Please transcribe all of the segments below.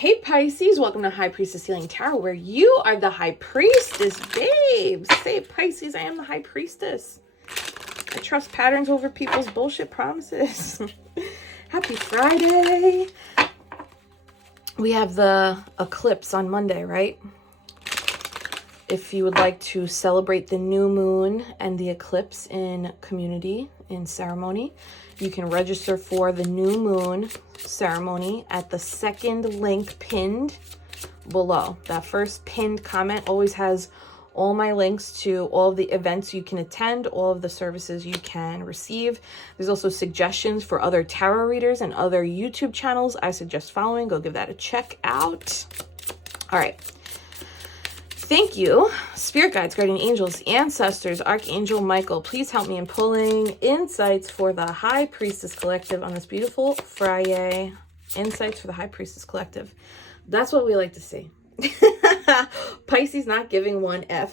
Hey Pisces, welcome to High Priestess Healing Tarot, where you are the High Priestess, babes. Say Pisces, I am the High Priestess. I trust patterns over people's bullshit promises. Happy Friday. We have the eclipse on Monday, right? If you would like to celebrate the new moon and the eclipse in community, in ceremony, you can register for the new moon ceremony at the second link pinned below. That first pinned comment always has all my links to all of the events you can attend, all of the services you can receive. There's also suggestions for other tarot readers and other YouTube channels I suggest following. Go give that a check out. All right. Thank you, spirit guides, guardian angels, ancestors, Archangel Michael. Please help me in pulling insights for the High Priestess Collective on this beautiful Friday. Insights for the High Priestess Collective. That's what we like to see. Pisces not giving one F.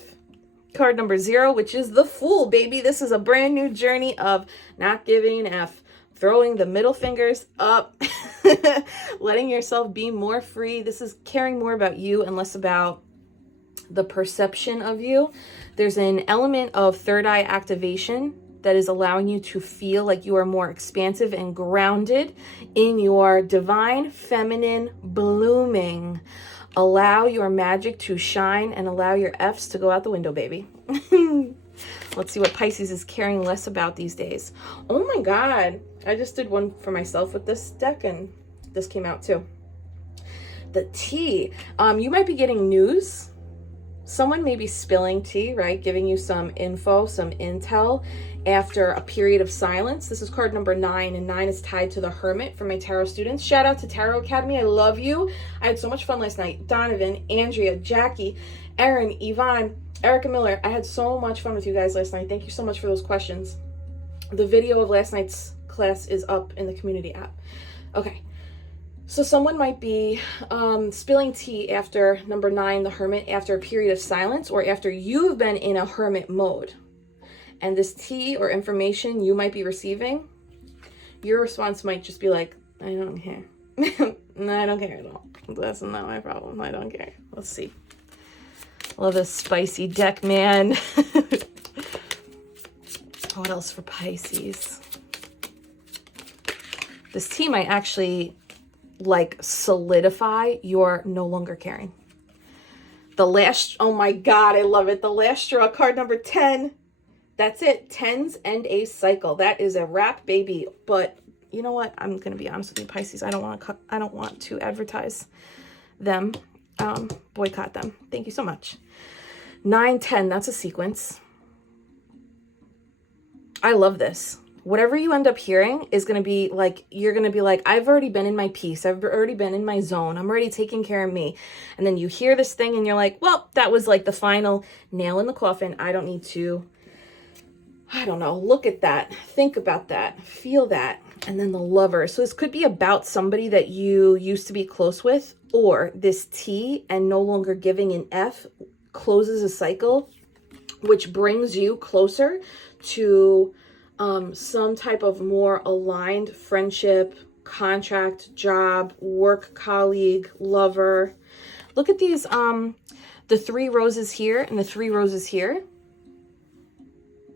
Card number 0, which is the Fool, baby. This is a brand new journey of not giving an F. Throwing the middle fingers up. Letting yourself be more free. This is caring more about you and less about the perception of you. There's an element of third eye activation that is allowing you to feel like you are more expansive and grounded in your divine feminine blooming. Allow your magic to shine and allow your F's to go out the window, baby. Let's see what Pisces is caring less about these days. Oh my God. I just did one for myself with this deck and this came out too. The tea. You might be getting news. Someone may be spilling tea, right? Giving you some info, some intel after a period of silence. This is card number 9, and 9 is tied to the Hermit for my tarot students. Shout out to Tarot Academy. I love you. I had so much fun last night. Donovan, Andrea, Jackie, Erin, Yvonne, Erica Miller. I had so much fun with you guys last night. Thank you so much for those questions. The video of last night's class is up in the community app. Okay. So someone might be spilling tea after number 9, the Hermit, after a period of silence or after you've been in a hermit mode. And this tea or information you might be receiving, your response might just be like, I don't care. No, I don't care at all. That's not my problem. I don't care. Let's see. Love this spicy deck, man. What else for Pisces? This tea might actually like solidify your no longer caring. The last, oh my God, I love it. The last straw, card number 10. That's it. 10s end a cycle. That is a wrap, baby. But you know what? I'm going to be honest with you, Pisces. I don't want to advertise them, boycott them. Thank you so much. 9, 10, that's a sequence. I love this. Whatever you end up hearing is going to be like, you're going to be like, I've already been in my peace. I've already been in my zone. I'm already taking care of me. And then you hear this thing and you're like, well, that was like the final nail in the coffin. I don't need to, I don't know, look at that, think about that, feel that. And then the Lover. So this could be about somebody that you used to be close with, or this T and no longer giving an F closes a cycle, which brings you closer to some type of more aligned friendship, contract, job, work colleague, lover. Look at these, the 3 roses here and the 3 roses here.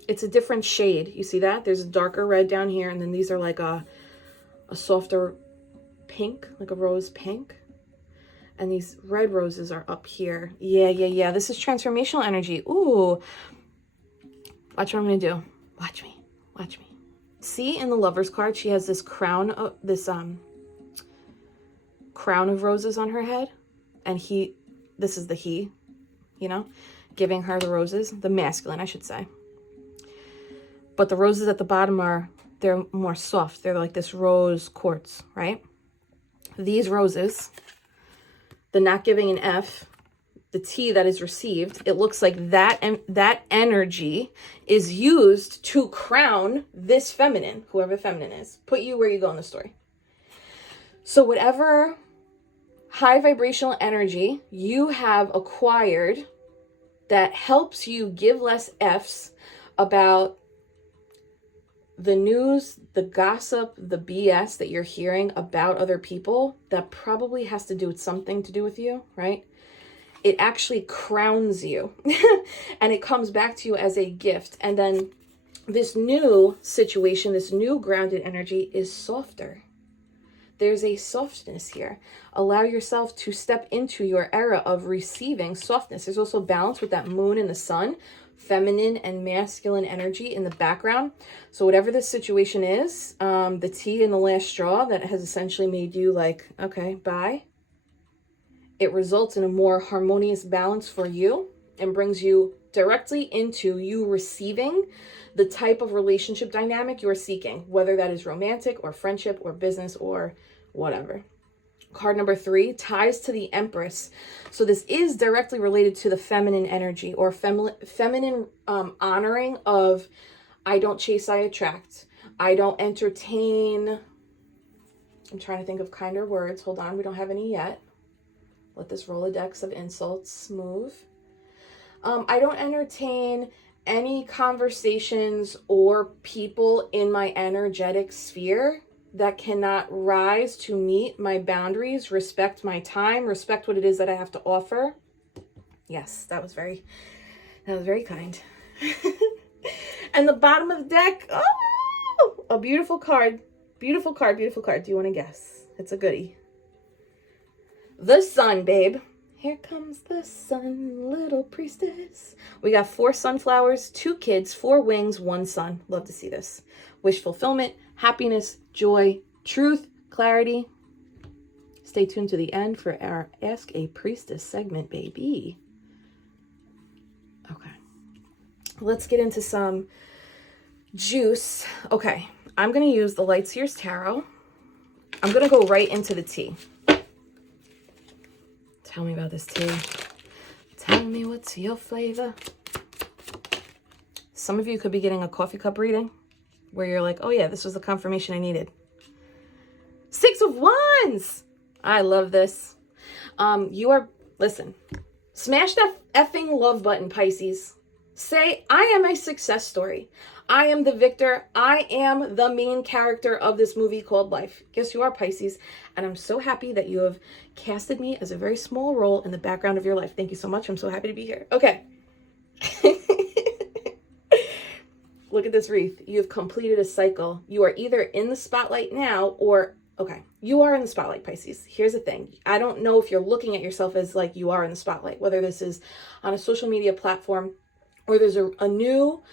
It's a different shade. You see that? There's a darker red down here, and then these are like a softer pink, like a rose pink. And these red roses are up here. Yeah. This is transformational energy. Ooh. Watch what I'm going to do. Watch me. Watch me. See, in the Lover's card, she has this crown of crown of roses on her head, and this is the he, you know, giving her the roses, the masculine, I should say. But the roses at the bottom they're more soft. They're like this rose quartz, right? These roses, the not giving an F, the T that is received, it looks like that energy is used to crown this feminine, whoever feminine is. Put you where you go in the story. So whatever high vibrational energy you have acquired that helps you give less Fs about the news, the gossip, the BS that you're hearing about other people, that probably has to do with something to do with you, right? It actually crowns you and it comes back to you as a gift. And then this new situation, this new grounded energy is softer. There's a softness here. Allow yourself to step into your era of receiving softness. There's also balance with that moon and the sun, feminine and masculine energy in the background. So whatever this situation is, the tea in the last straw that has essentially made you like, okay, bye. It results in a more harmonious balance for you and brings you directly into you receiving the type of relationship dynamic you're seeking, whether that is romantic or friendship or business or whatever. Card number 3, ties to the Empress. So this is directly related to the feminine energy or feminine honoring of I don't chase, I attract. I don't entertain. I'm trying to think of kinder words. Hold on, we don't have any yet. Let this Rolodex of insults move. I don't entertain any conversations or people in my energetic sphere that cannot rise to meet my boundaries, respect my time, respect what it is that I have to offer. Yes, that was very kind. And the bottom of the deck, oh, a beautiful card. Beautiful card, beautiful card. Do you want to guess? It's a goodie. The sun, babe. Here comes the sun, little priestess. We got 4 sunflowers, 2 kids, 4 wings, 1 sun. Love to see this. Wish fulfillment, happiness, joy, truth, clarity. Stay tuned to the end for our Ask a Priestess segment, baby. Okay. Let's get into some juice. Okay. I'm going to use the Light Seers Tarot. I'm going to go right into the tea. Tell me about this tea. Tell me what's your flavor. Some of you could be getting a coffee cup reading where you're like, oh yeah, this was the confirmation I needed. 6 of Wands. I love this. Listen, smash that effing love button, Pisces. Say, I am a success story. I am the victor. I am the main character of this movie called life. Yes, you are, Pisces. And I'm so happy that you have casted me as a very small role in the background of your life. Thank you so much. I'm so happy to be here. Okay. Look at this wreath. You have completed a cycle. You are either in the spotlight now or, okay, you are in the spotlight, Pisces. Here's the thing. I don't know if you're looking at yourself as like you are in the spotlight, whether this is on a social media platform or there's a new,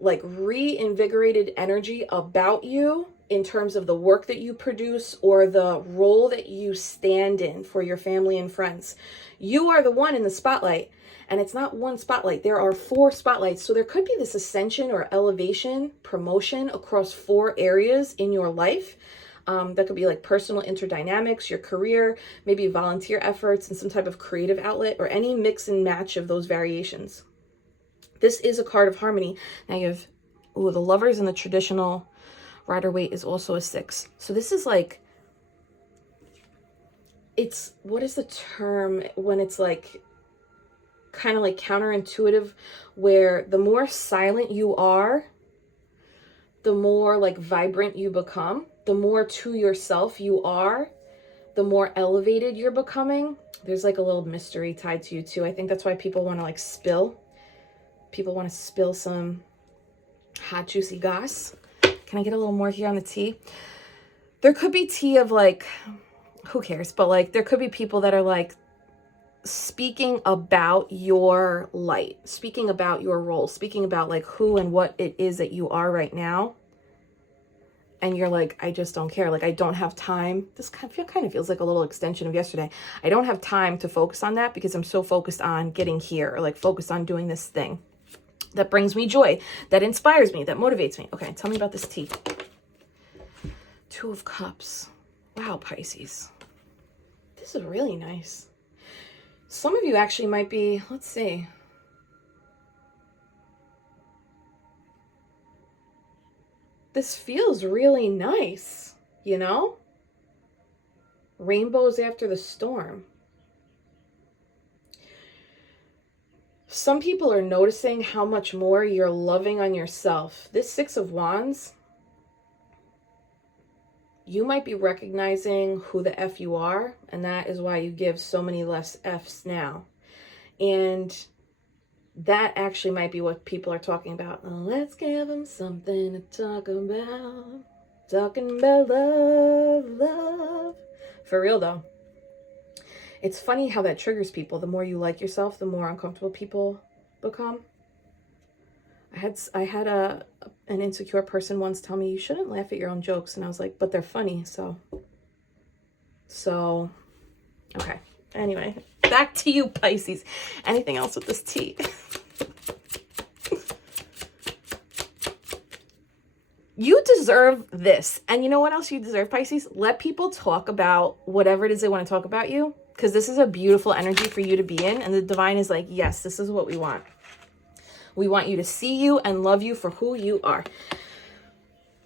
reinvigorated energy about you in terms of the work that you produce or the role that you stand in for your family and friends. You are the one in the spotlight, and it's not one spotlight. There are 4 spotlights. So there could be this ascension or elevation, promotion across 4 areas in your life. That could be like personal interdynamics, your career, maybe volunteer efforts and some type of creative outlet or any mix and match of those variations. This is a card of harmony. Now you have, the Lovers in the traditional Rider-Waite is also a 6. So this is like, it's, what is the term when it's like, kind of like counterintuitive, where the more silent you are, the more like vibrant you become, the more to yourself you are, the more elevated you're becoming. There's like a little mystery tied to you too. I think that's why people want to like spill. People want to spill some hot, juicy goss. Can I get a little more here on the tea? There could be tea of like, who cares? But like, there could be people that are like speaking about your light, speaking about your role, speaking about like who and what it is that you are right now. And you're like, I just don't care. Like, I don't have time. This kind of feels like a little extension of yesterday. I don't have time to focus on that because I'm so focused on getting here, or like focused on doing this thing that brings me joy, that inspires me, that motivates me. Okay, tell me about this tea. 2 of Cups. Wow, Pisces. This is really nice. Some of you actually might be, let's see. This feels really nice, you know? Rainbows after the storm. Some people are noticing how much more you're loving on yourself. This 6 of Wands, you might be recognizing who the F you are, and that is why you give so many less Fs now. And that actually might be what people are talking about. Let's give them something to talk about. Talking about love, love. For real though. It's funny how that triggers people. The more you like yourself, the more uncomfortable people become. I had an insecure person once tell me, you shouldn't laugh at your own jokes. And I was like, but they're funny. So, okay. Anyway, back to you, Pisces. Anything else with this tea? You deserve this. And you know what else you deserve, Pisces? Let people talk about whatever it is they want to talk about you, because this is a beautiful energy for you to be in. And the divine is like, yes, this is what we want. We want you to see you and love you for who you are.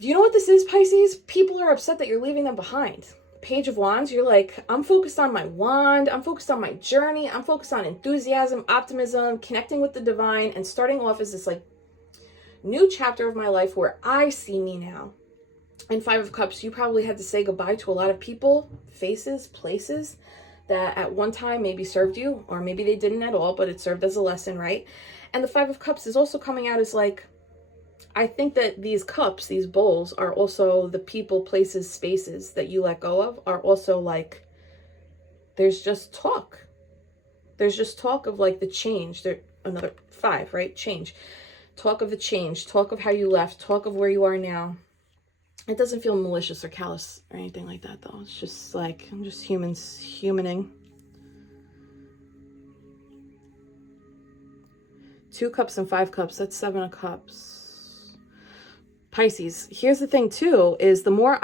Do you know what this is, Pisces? People are upset that you're leaving them behind. Page of Wands, you're like, I'm focused on my wand. I'm focused on my journey. I'm focused on enthusiasm, optimism, connecting with the divine, and starting off as this like new chapter of my life where I see me now. And Five of Cups, you probably had to say goodbye to a lot of people, faces, places that at one time maybe served you, or maybe they didn't at all, but it served as a lesson, right? And the Five of Cups is also coming out as like, I think that these cups, these bowls, are also the people, places, spaces that you let go of are also like, there's just talk. There's just talk of like the change. There, another 5, right? Change. Talk of the change. Talk of how you left. Talk of where you are now. It doesn't feel malicious or callous or anything like that, though. It's just like, I'm just humaning. 2 cups and 5 cups. That's 7 of cups. Pisces, here's the thing too, is the more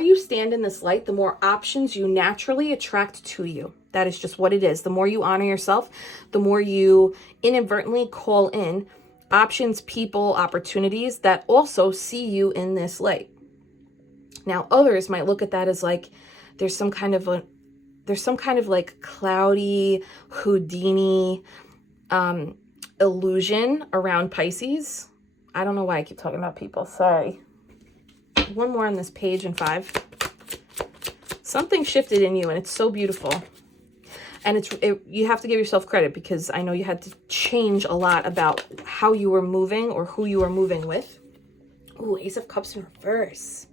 you stand in this light, the more options you naturally attract to you. That is just what it is. The more you honor yourself, the more you inadvertently call in options, people, opportunities that also see you in this light. Now, others might look at that as like, there's some kind of like cloudy Houdini illusion around Pisces. I don't know why I keep talking about people. Sorry. One more on this page in 5. Something shifted in you, and it's so beautiful. And you have to give yourself credit, because I know you had to change a lot about how you were moving or who you were moving with. Ooh, Ace of Cups in reverse.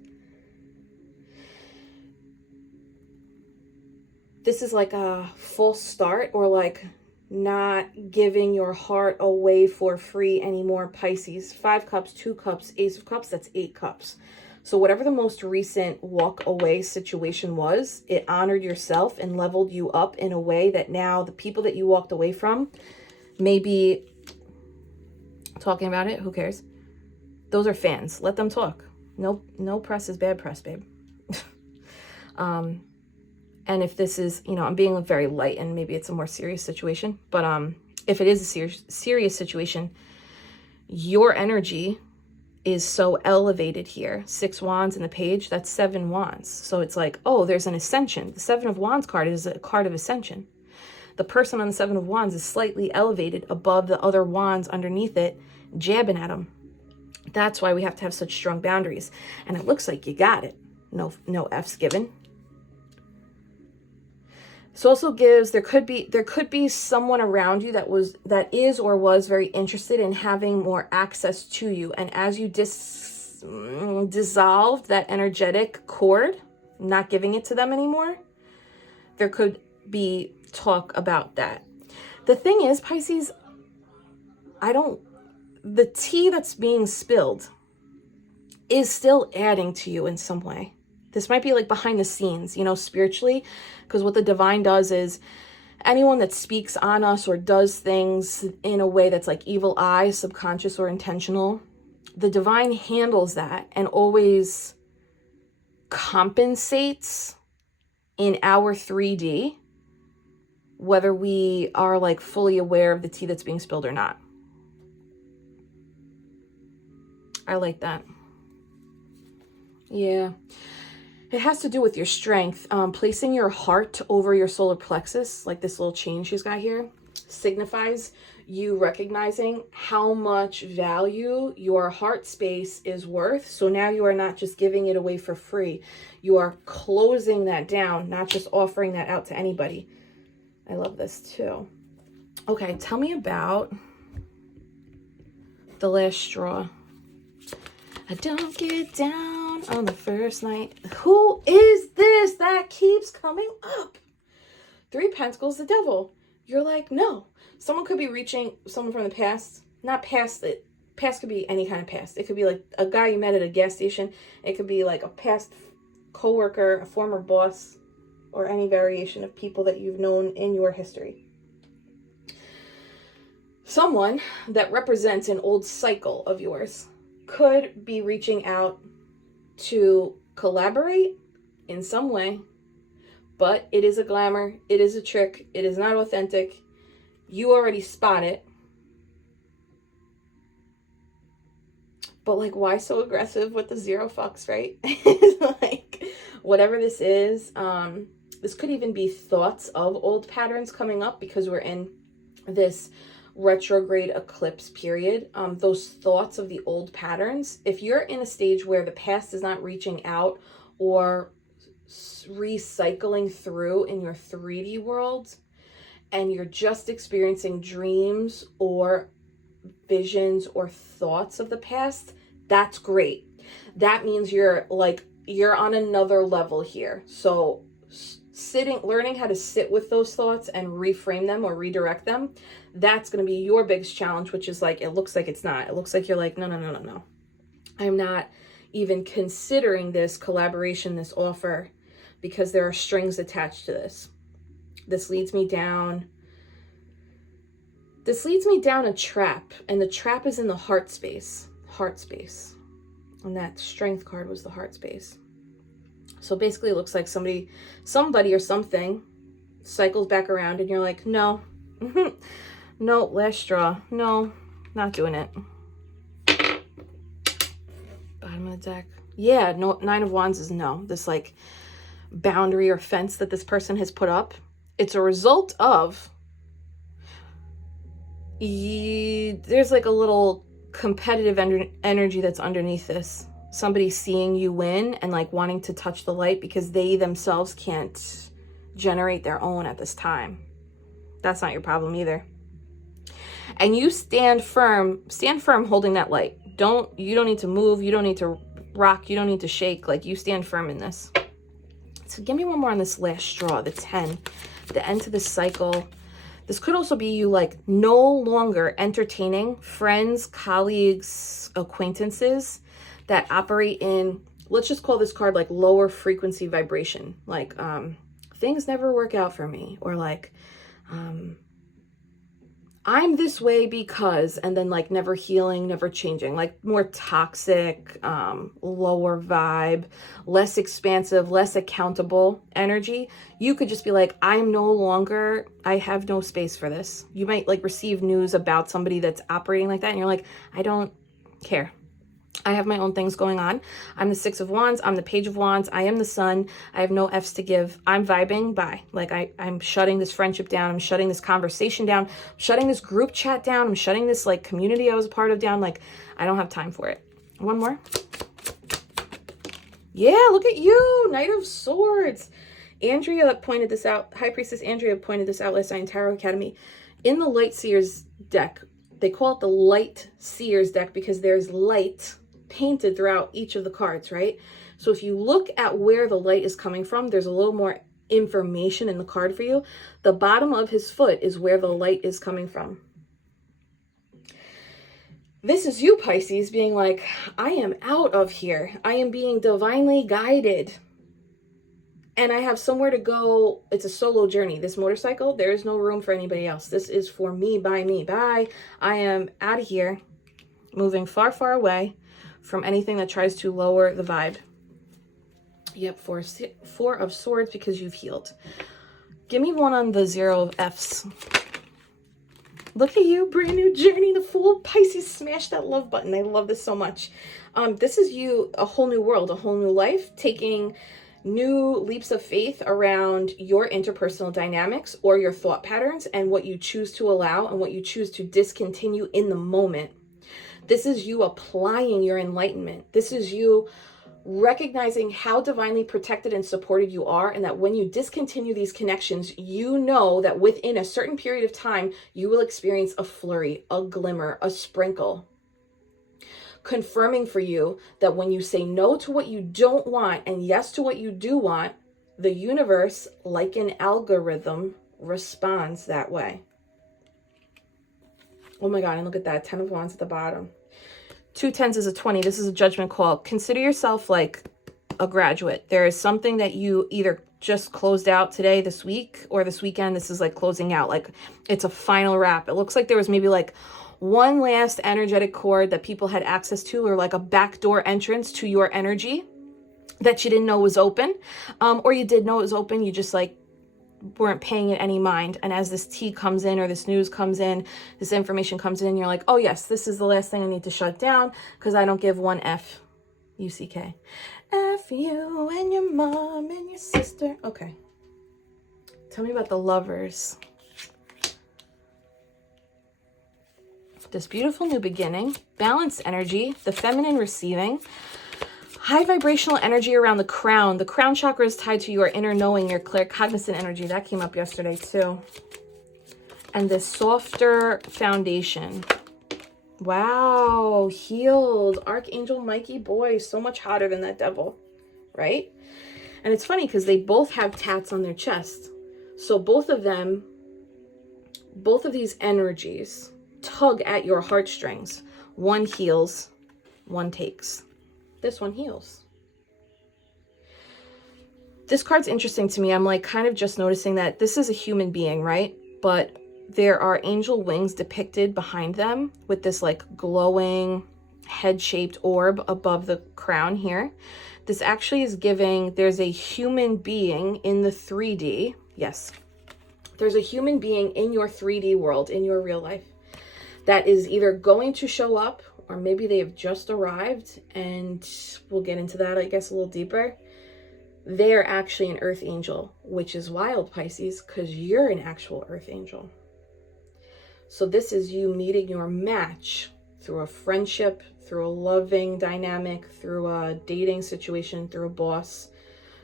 This is like a false start, or like not giving your heart away for free anymore, Pisces. 5 cups, 2 cups, Ace of Cups, that's 8 cups. So whatever the most recent walk away situation was, it honored yourself and leveled you up in a way that now the people that you walked away from, maybe talking about it, who cares? Those are fans. Let them talk. No press is bad press, babe. And if this is, you know, I'm being very light and maybe it's a more serious situation, but if it is a serious situation, your energy is so elevated here. 6 wands in the page, that's 7 wands. So it's like, oh, there's an ascension. The 7 of wands card is a card of ascension. The person on the 7 of wands is slightly elevated above the other wands underneath it, jabbing at them. That's why we have to have such strong boundaries. And it looks like you got it. No F's given. This also gives, there could be someone around you that is or was very interested in having more access to you. And as you dissolved that energetic cord, not giving it to them anymore, there could be talk about that. The thing is, Pisces, the tea that's being spilled is still adding to you in some way. This might be like behind the scenes, you know, spiritually, because what the divine does is anyone that speaks on us or does things in a way that's like evil eye, subconscious or intentional, the divine handles that and always compensates in our 3D, whether we are like fully aware of the tea that's being spilled or not. I like that. Yeah. It has to do with your strength, placing your heart over your solar plexus, like this little chain she's got here. signifies you recognizing how much value your heart space is worth. So now you are not just giving it away for free. You are closing that down, not just offering that out to anybody. I love this too. Okay, tell me about the last straw. I don't get down on the first night. Who is this that keeps coming up? 3 Pentacles, the Devil. You're like, no. Someone could be reaching someone from the past. Not past it. Past could be any kind of past. It could be like a guy you met at a gas station. It could be like a past coworker, a former boss, or any variation of people that you've known in your history. Someone that represents an old cycle of yours could be reaching out to collaborate in some way, but it is a glamour, it is a trick, it is not authentic. You already spot it. But like, why so aggressive with the 0 fucks, right? Like, whatever this is, this could even be thoughts of old patterns coming up because we're in this retrograde eclipse period. Those thoughts of the old patterns, if you're in a stage where the past is not reaching out or recycling through in your 3D world, and you're just experiencing dreams or visions or thoughts of the past, that's great. That means you're on another level here. So learning how to sit with those thoughts and reframe them or redirect them, that's going to be your biggest challenge, which is like, it looks like it's not. It looks like you're like, no. I'm not even considering this collaboration, this offer, because there are strings attached to this. This leads me down a trap, and the trap is in the heart space. And that Strength card was the heart space. So basically it looks like somebody or something cycles back around and you're like, no, no, last straw. No, not doing it. Bottom of the deck. Yeah, no, 9 of Wands is no. This like boundary or fence that this person has put up. It's a result of, there's like a little competitive energy that's underneath this. Somebody seeing you win and like wanting to touch the light because they themselves can't generate their own at this time. That's not your problem either. And you stand firm holding that light. You don't need to move, you don't need to rock, you don't need to shake. Like, you stand firm in this. So give me one more on this last straw, the 10, the end to the cycle. This could also be you like no longer entertaining friends, colleagues, acquaintances that operate in, let's just call this card like lower frequency vibration. Like, things never work out for me, or like, I'm this way because, and then like never healing, never changing, like more toxic, lower vibe, less expansive, less accountable energy. You could just be like, I have no space for this. You might like receive news about somebody that's operating like that, and you're like, I don't care. I have my own things going on. I'm the 6 of Wands. I'm the Page of Wands. I am the Sun. I have no F's to give. I'm vibing. Bye. Like, I'm shutting this friendship down. I'm shutting this conversation down. I'm shutting this group chat down. I'm shutting this like community I was a part of down. Like, I don't have time for it. One more. Yeah, look at you. Knight of Swords. Andrea pointed this out. High Priestess Andrea pointed this out last night in Tarot Academy. In the Light Seers deck, they call it the Light Seers deck because there's light painted throughout each of the cards, right? So if you look at where the light is coming from, there's a little more information in the card for you. The bottom of his foot is where the light is coming from. This is you, Pisces, being like, I am out of here. I am being divinely guided. And I have somewhere to go. It's a solo journey. This motorcycle, there is no room for anybody else. This is for me, by me. Bye. I am out of here, moving far, far away from anything that tries to lower the vibe. Yep, 4 of Swords because you've healed. Give me one on the 0 of F's. Look at you, brand new journey, the Fool. Pisces, smash that love button. I love this so much. This is you, a whole new world, a whole new life, taking new leaps of faith around your interpersonal dynamics or your thought patterns and what you choose to allow and what you choose to discontinue in the moment. This is you applying your enlightenment. This is you recognizing how divinely protected and supported you are, and that when you discontinue these connections, you know that within a certain period of time, you will experience a flurry, a glimmer, a sprinkle, confirming for you that when you say no to what you don't want and yes to what you do want, the universe, like an algorithm, responds that way. Oh my God, and look at that, 10 of Wands at the bottom. 2 10s is a 20. This is a judgment call. Consider yourself like a graduate. There is something that you either just closed out today, this week, or this weekend. This is like closing out. Like it's a final wrap. It looks like there was maybe like one last energetic cord that people had access to, or like a backdoor entrance to your energy that you didn't know was open. Or you did know it was open. You just like weren't paying it any mind. And as this tea comes in, or this news comes in, this information comes in, you're like, oh yes, this is the last thing I need to shut down because I don't give one F, U-C-K. F you and your mom and your sister. Okay. Tell me about the Lovers. This beautiful new beginning, balanced energy, the feminine receiving, high vibrational energy around the crown. The crown chakra is tied to your inner knowing, your claircognizant energy. That came up yesterday too. And this softer foundation. Wow, healed. Archangel Mikey, boy, so much hotter than that devil, right? And it's funny because they both have tats on their chest. So both of these energies tug at your heartstrings. One heals, one takes. This one heals. This card's interesting to me. I'm like kind of just noticing that this is a human being, right? But there are angel wings depicted behind them with this like glowing head-shaped orb above the crown here. This actually is giving, there's a human being in the 3D. Yes, there's a human being in your 3D world, in your real life, that is either going to show up, or maybe they have just arrived, and we'll get into that, I guess, a little deeper. They are actually an earth angel, which is wild, Pisces, because you're an actual earth angel. So this is you meeting your match through a friendship, through a loving dynamic, through a dating situation, through a boss.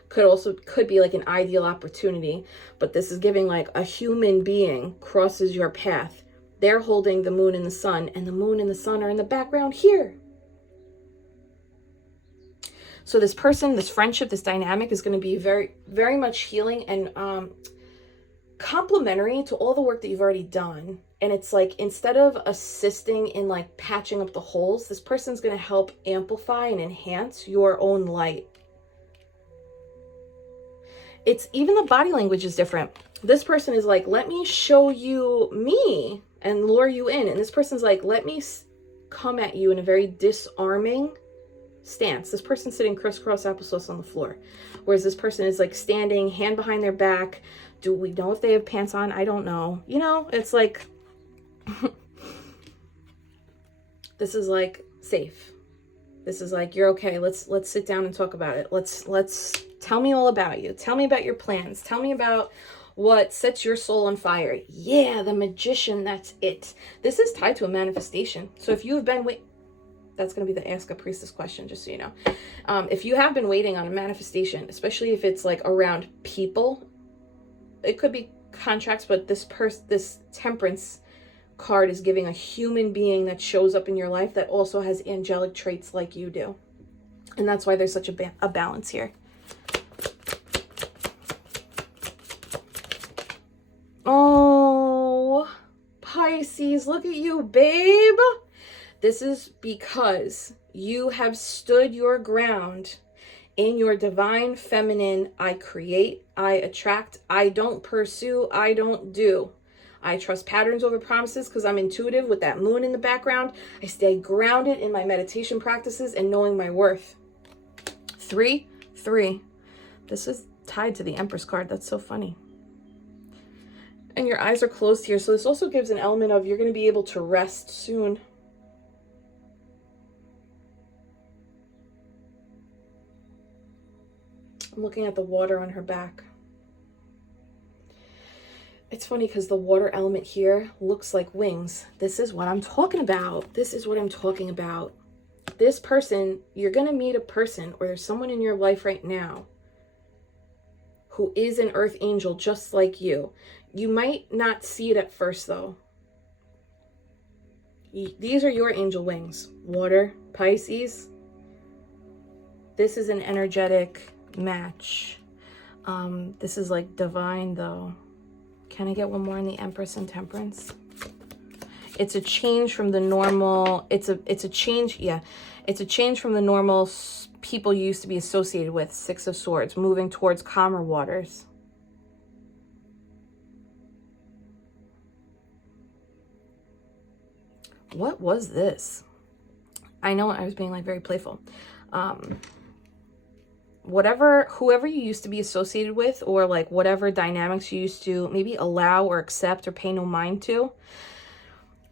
Could be like an ideal opportunity, but this is giving like a human being crosses your path. They're holding the moon and the sun, and the moon and the sun are in the background here. So this person, this friendship, this dynamic is going to be very, very much healing and complementary to all the work that you've already done. And it's like, instead of assisting in like patching up the holes, this person's going to help amplify and enhance your own light. It's even the body language is different. This person is like, let me show you me and lure you in. And this person's like, let me come at you in a very disarming stance. This person's sitting crisscross applesauce on the floor. Whereas this person is like standing, hand behind their back. Do we know if they have pants on? I don't know. You know, it's like, this is like safe. This is like, you're okay. Let's sit down and talk about it. Let's tell me all about you. Tell me about your plans. Tell me about what sets your soul on fire. Yeah, the Magician, that's it. This is tied to a manifestation. So if you have been that's going to be the Ask a Priestess question, just so you know. If you have been waiting on a manifestation, especially if it's like around people, it could be contracts, but this Temperance card is giving a human being that shows up in your life that also has angelic traits like you do. And that's why there's such a balance here. Oh, Pisces, look at you, babe. This is because you have stood your ground in your divine feminine. I create, I attract, I don't pursue, I don't do. I trust patterns over promises because I'm intuitive with that moon in the background. I stay grounded in my meditation practices and knowing my worth. 3, 3. This is tied to the Empress card. That's so funny. And your eyes are closed here. So this also gives an element of you're going to be able to rest soon. I'm looking at the water on her back. It's funny because the water element here looks like wings. This is what I'm talking about. This is what I'm talking about. This person, you're going to meet a person, or there's someone in your life right now who is an earth angel just like you. You might not see it at first though. These are your angel wings. Water, Pisces. This is an energetic match. This is like divine though. Can I get one more on the Empress and Temperance? It's a change from the normal. It's a change. Yeah. It's a change from the normal people you used to be associated with. Six of Swords, moving towards calmer waters. What was this? I know I was being like very playful. Whoever you used to be associated with, or like whatever dynamics you used to maybe allow or accept or pay no mind to,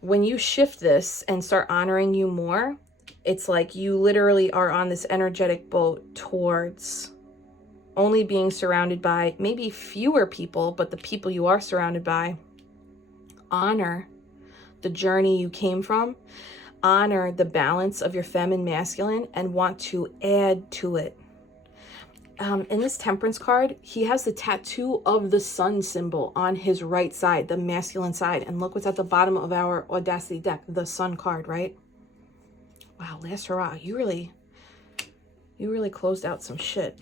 when you shift this and start honoring you more, it's like you literally are on this energetic boat towards only being surrounded by maybe fewer people, but the people you are surrounded by, honor the journey you came from, honor the balance of your feminine masculine, and want to add to it. In this Temperance card, he has the tattoo of the sun symbol on his right side, the masculine side. And look what's at the bottom of our Audacity deck, the sun card, right? Wow, last hurrah. You really closed out some shit.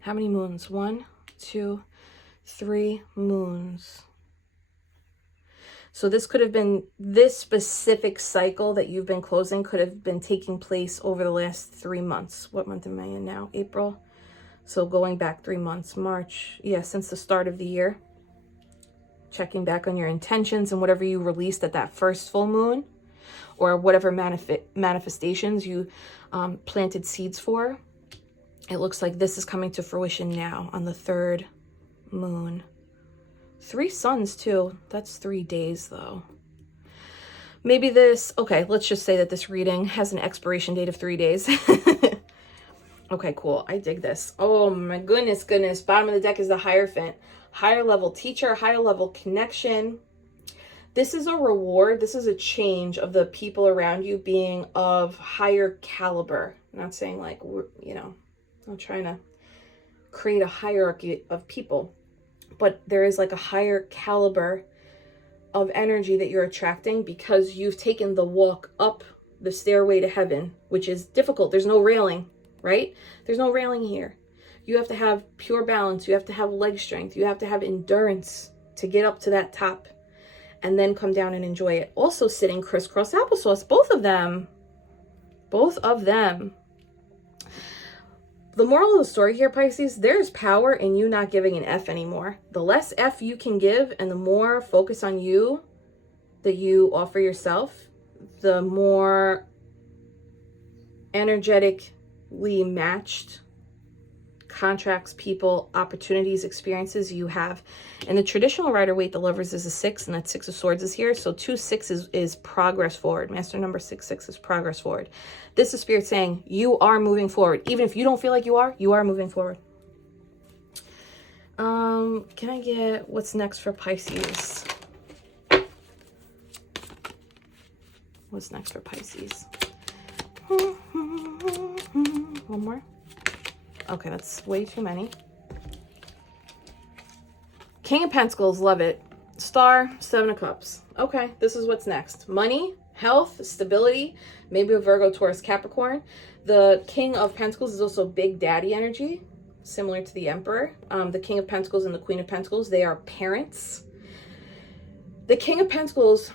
How many moons? 1, 2, 3 moons. So this could have been, this specific cycle that you've been closing could have been taking place over the last 3 months. What month am I in now? April. So going back 3 months, March. Yeah, since the start of the year. Checking back on your intentions and whatever you released at that first full moon, or whatever manifestations you planted seeds for. It looks like this is coming to fruition now on the 3rd moon. 3 suns too. That's 3 days though. Maybe this, okay, let's just say that this reading has an expiration date of 3 days. Okay, cool. I dig this. Oh my goodness. Bottom of the deck is the Hierophant. Higher level teacher, higher level connection. This is a reward. This is a change of the people around you being of higher caliber. I'm not saying like, you know, I'm trying to create a hierarchy of people. But there is like a higher caliber of energy that you're attracting because you've taken the walk up the stairway to heaven, which is difficult. There's no railing, right? There's no railing here. You have to have pure balance. You have to have leg strength. You have to have endurance to get up to that top and then come down and enjoy it. Also sitting crisscross applesauce, both of them. Both of them. The moral of the story here, Pisces, there's power in you not giving an F anymore. The less F you can give and the more focus on you that you offer yourself, the more energetically matched contracts, people, opportunities, experiences you have. In the traditional Rider-Waite, the Lovers is a 6, and that 6 of Swords is here. So 2, 6 is progress forward. Master number 6, 6 is progress forward. This is Spirit saying you are moving forward. Even if you don't feel like you are moving forward. Can I get what's next for Pisces? What's next for Pisces? One more. Okay, that's way too many. King of Pentacles, love it. Star, 7 of Cups. Okay, this is what's next. Money, health, stability, maybe a Virgo, Taurus, Capricorn. The King of Pentacles is also big daddy energy, similar to the Emperor. The King of Pentacles and the Queen of Pentacles, they are parents. The King of Pentacles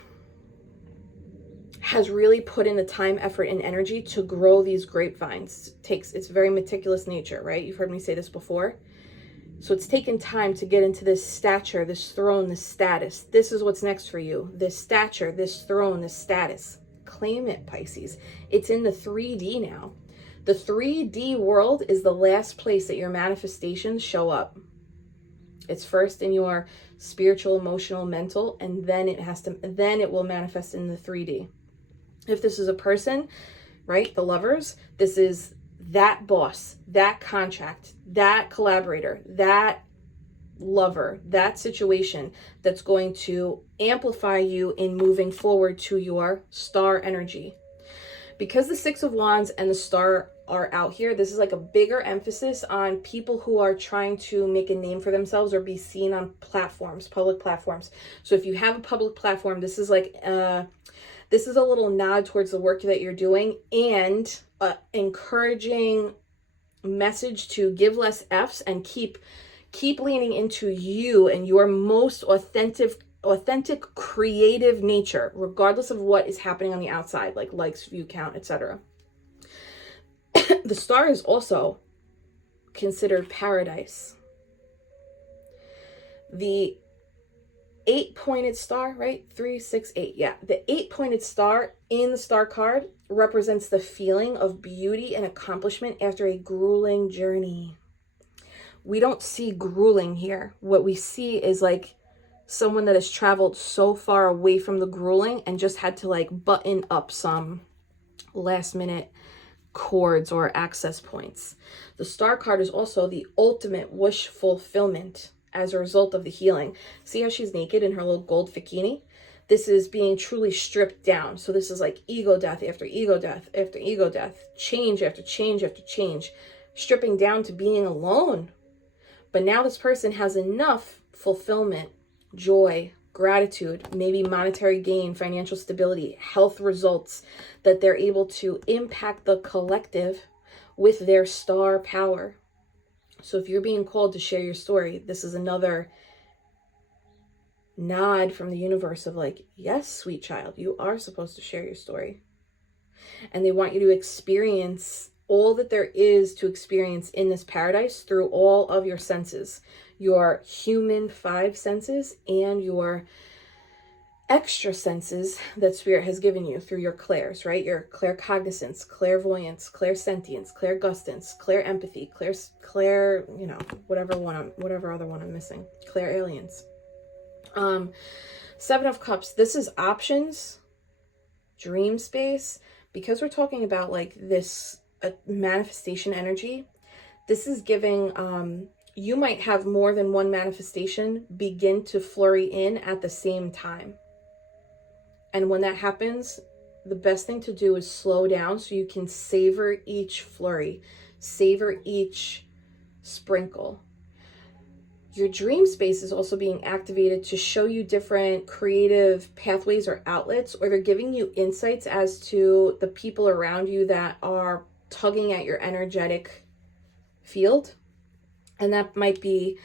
has really put in the time, effort, and energy to grow these grapevines. It's very meticulous nature, right? You've heard me say this before. So it's taken time to get into this stature, this throne, this status. This is what's next for you. This stature, this throne, this status. Claim it, Pisces. It's in the 3D now. The 3D world is the last place that your manifestations show up. It's first in your spiritual, emotional, mental, and then it will manifest in the 3D. If this is a person, right, the Lovers, this is that boss, that contract, that collaborator, that lover, that situation that's going to amplify you in moving forward to your star energy. Because the Six of Wands and the Star are out here, this is like a bigger emphasis on people who are trying to make a name for themselves or be seen on platforms, public platforms. So if you have a public platform, this is like this is a little nod towards the work that you're doing, and encouraging message to give less F's and keep leaning into you and your most authentic creative nature, regardless of what is happening on the outside, like likes, view count, etc. The Star is also considered paradise. The 8-pointed star, right? 3, 6, 8. Yeah. The 8-pointed star in the Star card represents the feeling of beauty and accomplishment after a grueling journey. We don't see grueling here. What we see is like someone that has traveled so far away from the grueling and just had to like button up some last minute chords or access points. The Star card is also the ultimate wish fulfillment as a result of the healing. See how she's naked in her little gold bikini? This is being truly stripped down. So this is like ego death after ego death after ego death, change after change after change, stripping down to being alone. But now this person has enough fulfillment, joy, gratitude, maybe monetary gain, financial stability, health results, that they're able to impact the collective with their star power. So if you're being called to share your story, this is another nod from the universe of like, yes, sweet child, you are supposed to share your story. And they want you to experience all that there is to experience in this paradise through all of your senses, your human 5 senses and your extra senses that Spirit has given you through your clairs, right? Your claircognizance, clairvoyance, clairsentience, clairgustance, clairempathy, clair, you know, whatever other one I'm missing, clairalience. 7 of Cups. This is options, dream space. Because we're talking about like this manifestation energy, this is giving you might have more than one manifestation begin to flurry in at the same time. And when that happens, the best thing to do is slow down so you can savor each flurry, savor each sprinkle. Your dream space is also being activated to show you different creative pathways or outlets, or they're giving you insights as to the people around you that are tugging at your energetic field. And that might be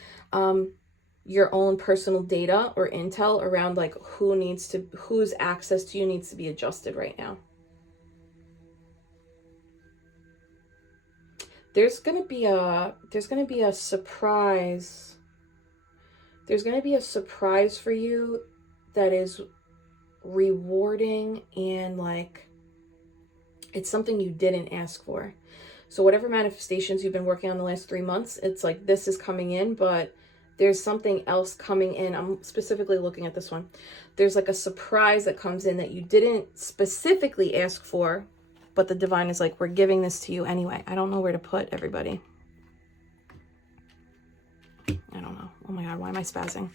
your own personal data or intel around like whose access to you needs to be adjusted right now. There's gonna be a surprise. There's gonna be a surprise for you that is rewarding, and like it's something you didn't ask for. So whatever manifestations you've been working on the last 3 months, it's like this is coming in, but there's something else coming in. I'm specifically looking at this one. There's like a surprise that comes in that you didn't specifically ask for, but the divine is like, we're giving this to you anyway. I don't know where to put everybody. I don't know. Oh my God, why am I spazzing?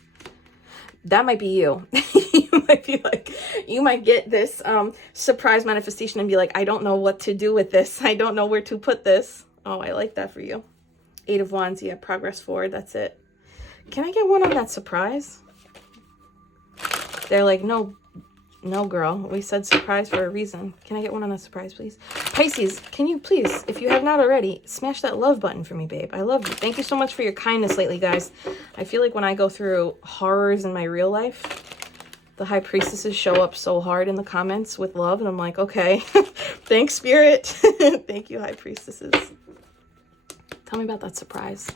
That might be you. You might be like, you might get this surprise manifestation and be like, I don't know what to do with this. I don't know where to put this. Oh, I like that for you. 8 of Wands, yeah, progress forward. That's it. Can I get one on that surprise? They're like, no, girl. We said surprise for a reason. Can I get one on that surprise, please? Pisces, can you please, if you have not already, smash that love button for me, babe. I love you. Thank you so much for your kindness lately, guys. I feel like when I go through horrors in my real life, the high priestesses show up so hard in the comments with love, and I'm like, okay, thanks, Spirit. Thank you, high priestesses. Tell me about that surprise.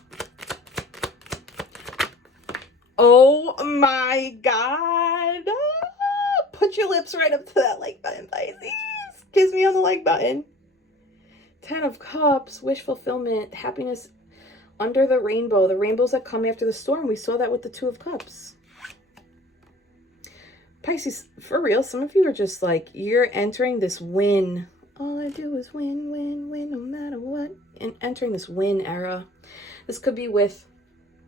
Oh my God. Put your lips right up to that like button, Pisces. Kiss me on the like button. 10 of Cups, wish fulfillment, happiness under the rainbow. The rainbows that come after the storm. We saw that with the 2 of Cups. Pisces, for real, some of you are just like, you're entering this win All I do is win, win, win, no matter what. And entering this win era. This could be with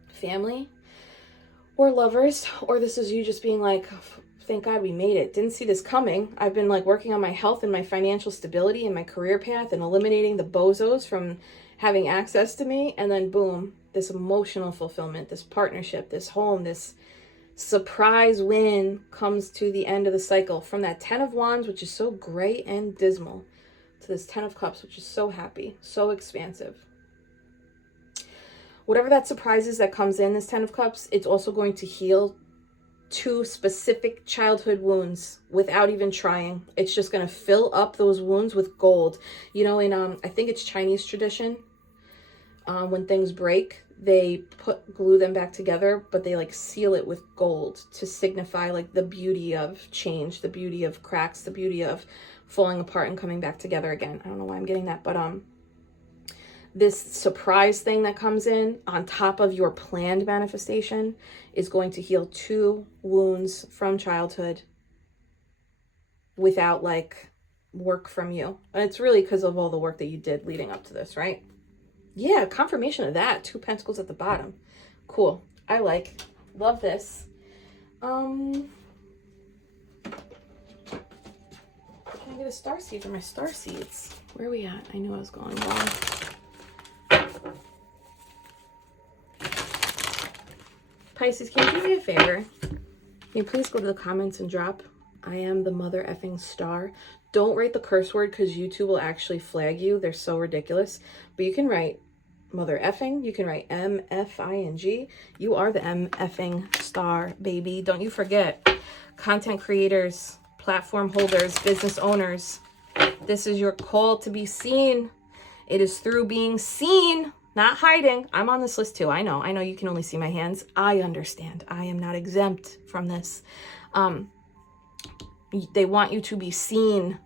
family or lovers, or this is you just being like, thank God we made it. Didn't see this coming. I've been like working on my health and my financial stability and my career path and eliminating the bozos from having access to me. And then boom, this emotional fulfillment, this partnership, this home, this surprise win comes to the end of the cycle. From that 10 of Wands, which is so gray and dismal, to this 10 of Cups, which is so happy, so expansive. Whatever that surprise is that comes in this 10 of Cups, it's also going to heal 2 specific childhood wounds without even trying. It's just going to fill up those wounds with gold. You know, in I think it's Chinese tradition, when things break, they glue them back together, but they like seal it with gold to signify like the beauty of change, the beauty of cracks, the beauty of falling apart and coming back together again. I don't know why I'm getting that, but this surprise thing that comes in on top of your planned manifestation is going to heal 2 wounds from childhood without like work from you. And it's really because of all the work that you did leading up to this, right? Yeah, confirmation of that. 2 pentacles at the bottom. Cool. I love this. Can I get a star seed for my star seeds? Where are we at? I knew I was going wrong. Pisces, can you do me a favor? Can you please go to the comments and drop, I am the mother effing star. Don't write the curse word because YouTube will actually flag you. They're so ridiculous. But you can write mother effing. You can write M-F-I-N-G. You are the M-effing star, baby. Don't you forget. Content creators, platform holders, business owners. This is your call to be seen. It is through being seen, not hiding. I'm on this list too. I know you can only see my hands. I understand. I am not exempt from this. They want you to be seen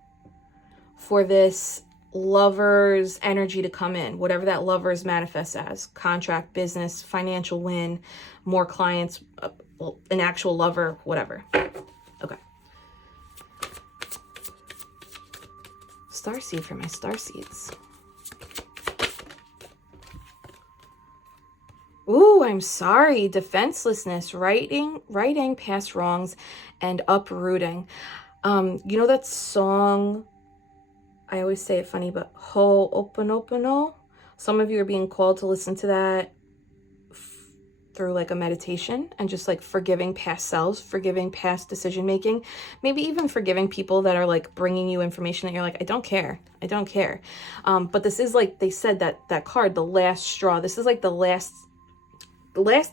for this lover's energy to come in, whatever that lover's manifests as: contract, business, financial win, more clients, an actual lover, whatever. Okay. Starseed for my starseeds. Ooh, I'm sorry. Defenselessness, righting past wrongs, and uprooting. You know that song, I always say it funny, but Ho'oponopono? Some of you are being called to listen to that through like a meditation and just like forgiving past selves, forgiving past decision making, maybe even forgiving people that are like bringing you information that you're like, I don't care. But this is like, they said that card, the last straw. This is like the last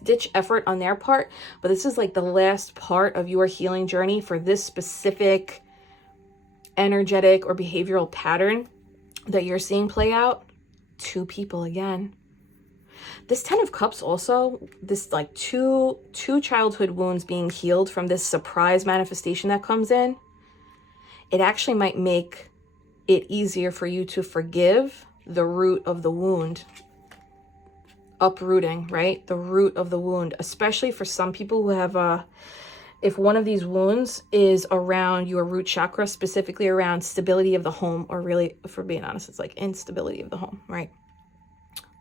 ditch effort on their part, but this is like the last part of your healing journey for this specific energetic or behavioral pattern that you're seeing play out. 2 people again. This 10 of Cups also, this like two childhood wounds being healed from this surprise manifestation that comes in. It actually might make it easier for you to forgive the root of the wound. Uprooting, right? The root of the wound, especially for some people who have if one of these wounds is around your root chakra, specifically around stability of the home, or really, for being honest, it's like instability of the home, right?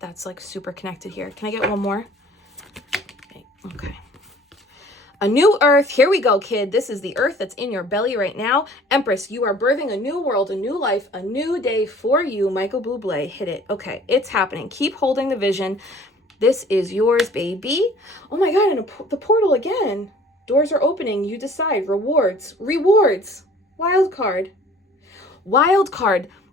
That's like super connected here. Can I get one more? Okay. A new earth. Here we go, kid. This is the earth that's in your belly right now. Empress, you are birthing a new world, a new life, a new day for you. Michael Bublé, hit it. Okay, it's happening. Keep holding the vision. This is yours, baby. Oh my God, and the portal again. Doors are opening. You decide. Rewards. Wild card.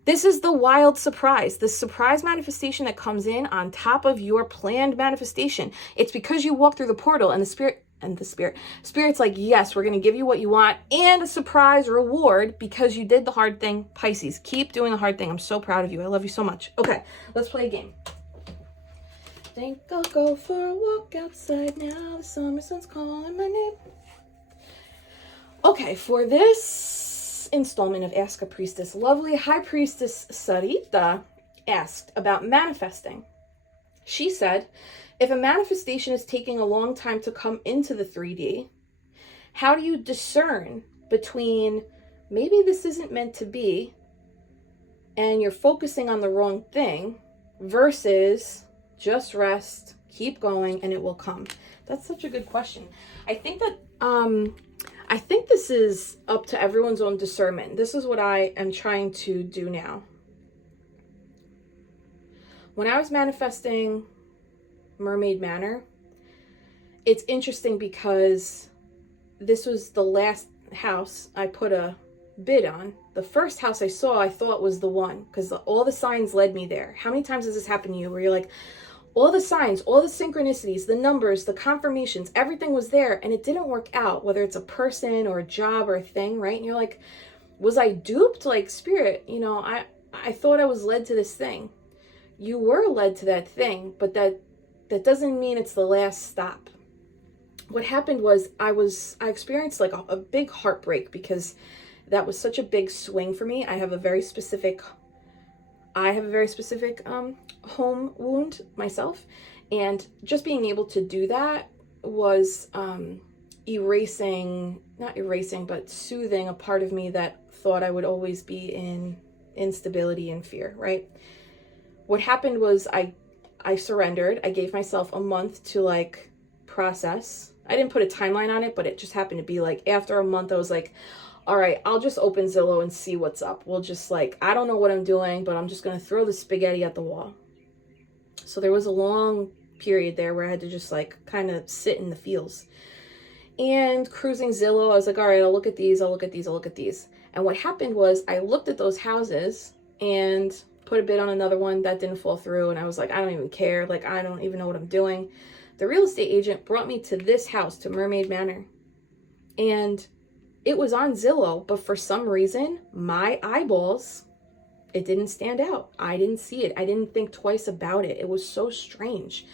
This is the wild surprise. The surprise manifestation that comes in on top of your planned manifestation. It's because you walk through the portal and Spirit's like, yes, we're going to give you what you want and a surprise reward because you did the hard thing. Pisces, keep doing the hard thing. I'm so proud of you. I love you so much. Okay, let's play a game. Think I'll go for a walk outside now. The summer sun's calling my name. Okay, for this installment of Ask a Priestess, lovely High Priestess Sarita asked about manifesting. She said, if a manifestation is taking a long time to come into the 3D, how do you discern between maybe this isn't meant to be and you're focusing on the wrong thing versus just rest, keep going, and it will come? That's such a good question. I think that I think this is up to everyone's own discernment. This is what I am trying to do now. When I was manifesting Mermaid Manor, it's interesting because this was the last house I put a bid on. The first house I saw, I thought was the one, because all the signs led me there. How many times has this happened to you where you're like, all the signs, all the synchronicities, the numbers, the confirmations, everything was there, and it didn't work out, whether it's a person or a job or a thing, right? And you're like, was I duped? Like, Spirit, you know, I thought I was led to this thing. You were led to that thing, but that doesn't mean it's the last stop. What happened was I experienced like a big heartbreak, because that was such a big swing for me. I have a very specific home wound myself, and just being able to do that was not erasing, but soothing a part of me that thought I would always be in instability and fear, right? What happened was I surrendered. I gave myself a month to like process. I didn't put a timeline on it, but it just happened to be like after a month, I was like, all right, I'll just open Zillow and see what's up. We'll just like, I don't know what I'm doing, but I'm just going to throw the spaghetti at the wall. So there was a long period there where I had to just like kind of sit in the feels. And cruising Zillow, I was like, all right, I'll look at these, I'll look at these, I'll look at these. And what happened was I looked at those houses and put a bid on another one that didn't fall through. And I was like, I don't even care. Like, I don't even know what I'm doing. The real estate agent brought me to this house, to Mermaid Manor. And it was on Zillow, but for some reason, my eyeballs, it didn't stand out. I didn't see it. I didn't think twice about it. It was so strange.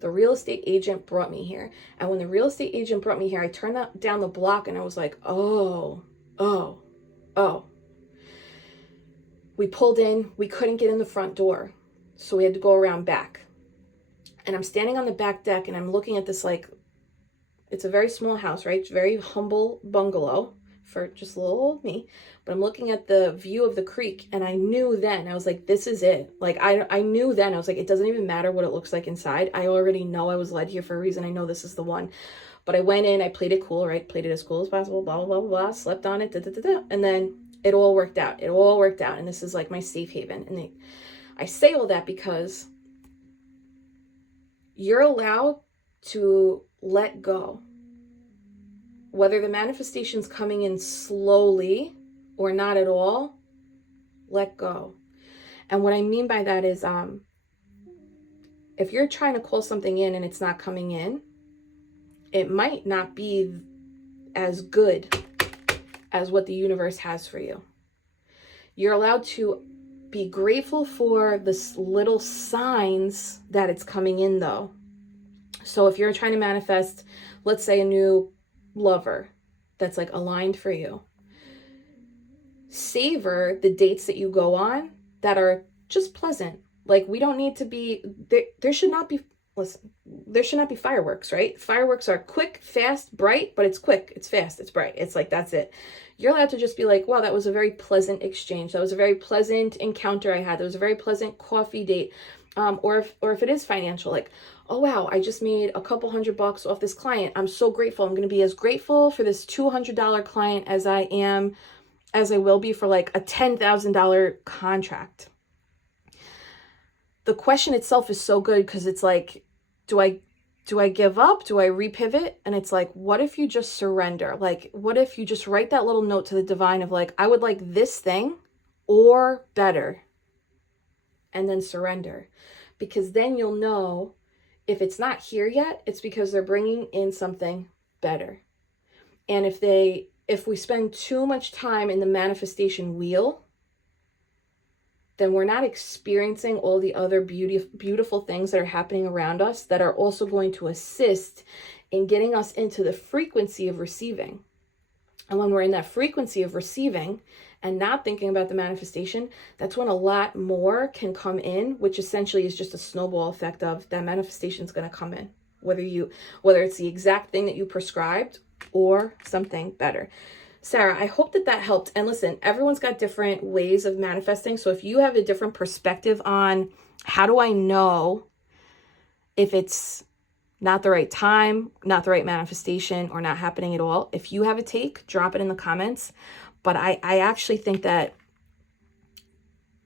The real estate agent brought me here. And when the real estate agent brought me here, I turned down the block and I was like, oh. We pulled in, we couldn't get in the front door. So we had to go around back. And I'm standing on the back deck and I'm looking at this, like, it's a very small house, right? It's a very humble bungalow for just little old me. But I'm looking at the view of the creek, and I knew then, I was like, this is it. Like, I knew then, I was like, it doesn't even matter what it looks like inside. I already know I was led here for a reason. I know this is the one. But I went in, I played it cool, right? Played it as cool as possible, blah, blah, blah, blah, slept on it, and then it all worked out. It all worked out. And this is like my safe haven. And I say all that because you're allowed to let go. Whether the manifestation's coming in slowly or not at all, let go. And what I mean by that is, if you're trying to call something in and it's not coming in, it might not be as good as what the universe has for you. You're allowed to be grateful for the little signs that it's coming in, though. So if you're trying to manifest, let's say, a new lover that's like aligned for you, savor the dates that you go on that are just pleasant. Like, we don't need to be there should not be, listen, there should not be fireworks, right? Fireworks are quick, fast, bright, but it's quick, it's fast, it's bright. It's like, that's it. You're allowed to just be like, wow, that was a very pleasant exchange. That was a very pleasant encounter I had. That was a very pleasant coffee date. Or if it is financial, like, oh wow, I just made a couple $100 off this client. I'm so grateful. I'm going to be as grateful for this $200 client as I will be for like a $10,000 contract. The question itself is so good, because it's like, do I give up? Do I repivot? And it's like, what if you just surrender? Like, what if you just write that little note to the divine of like, I would like this thing or better, and then surrender. Because then you'll know if it's not here yet, it's because they're bringing in something better. And if we spend too much time in the manifestation wheel, then we're not experiencing all the other beautiful things that are happening around us that are also going to assist in getting us into the frequency of receiving. And when we're in that frequency of receiving and not thinking about the manifestation, that's when a lot more can come in, which essentially is just a snowball effect of that manifestation is going to come in, whether it's the exact thing that you prescribed or something better. Sarah, I hope that that helped. And listen, everyone's got different ways of manifesting. So if you have a different perspective on how do I know if it's not the right time, not the right manifestation, or not happening at all, if you have a take, drop it in the comments. But I actually think that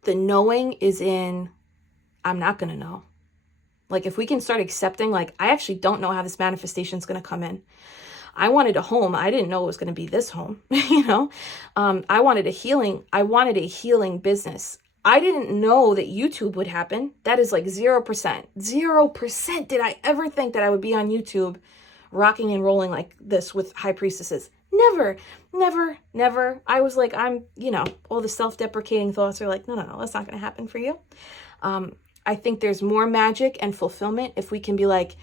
the knowing is in, I'm not going to know. Like if we can start accepting, like, I actually don't know how this manifestation is going to come in. I wanted a home. I didn't know it was going to be this home, you know? I wanted a healing business. I didn't know that YouTube would happen. That is like 0%. 0% did I ever think that I would be on YouTube rocking and rolling like this with high priestesses. Never, never, never. I was like, you know, all the self-deprecating thoughts are like, no, that's not going to happen for you. I think there's more magic and fulfillment if we can be like,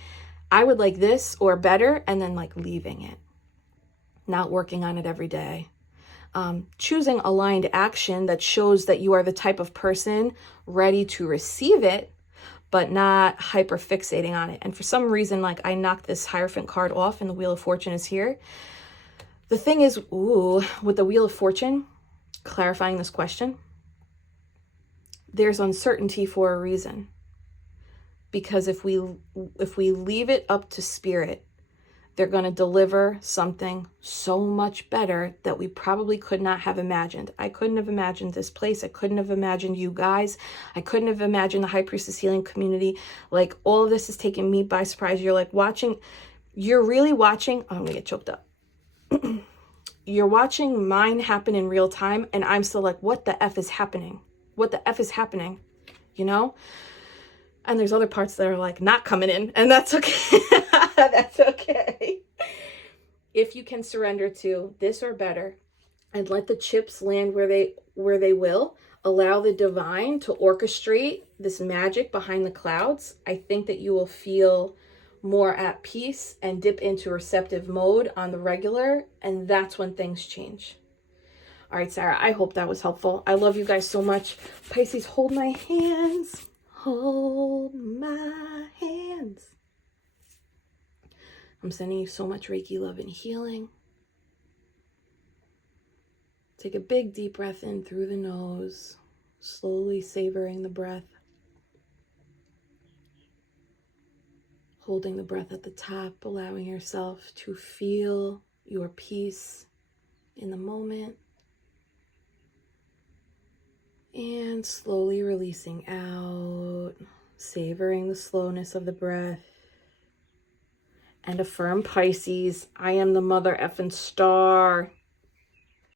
I would like this or better, and then like leaving it, not working on it every day. Choosing aligned action that shows that you are the type of person ready to receive it, but not hyper fixating on it. And for some reason, like I knocked this Hierophant card off and the Wheel of Fortune is here. The thing is, with the Wheel of Fortune, clarifying this question, there's uncertainty for a reason. Because if we leave it up to spirit, they're going to deliver something so much better that we probably could not have imagined. I couldn't have imagined this place. I couldn't have imagined you guys. I couldn't have imagined the High Priestess Healing community. Like all of this is taking me by surprise. You're like watching, you're really watching. Oh, I'm going to get choked up. You're watching mine happen in real time. And I'm still like, what the F is happening? What the F is happening? You know? And there's other parts that are like not coming in, and that's okay. That's okay. If you can surrender to this or better and let the chips land where they will, allow the divine to orchestrate this magic behind the clouds, I think that you will feel more at peace and dip into receptive mode on the regular, and that's when things change. All right, Sarah, I hope that was helpful. I love you guys so much. Pisces, hold my hands. Hold my hands. I'm sending you so much Reiki love and healing. Take a big deep breath in through the nose, slowly savoring the breath. Holding the breath at the top, allowing yourself to feel your peace in the moment. And slowly releasing out, savoring the slowness of the breath. And affirm, Pisces, I am the mother effing star.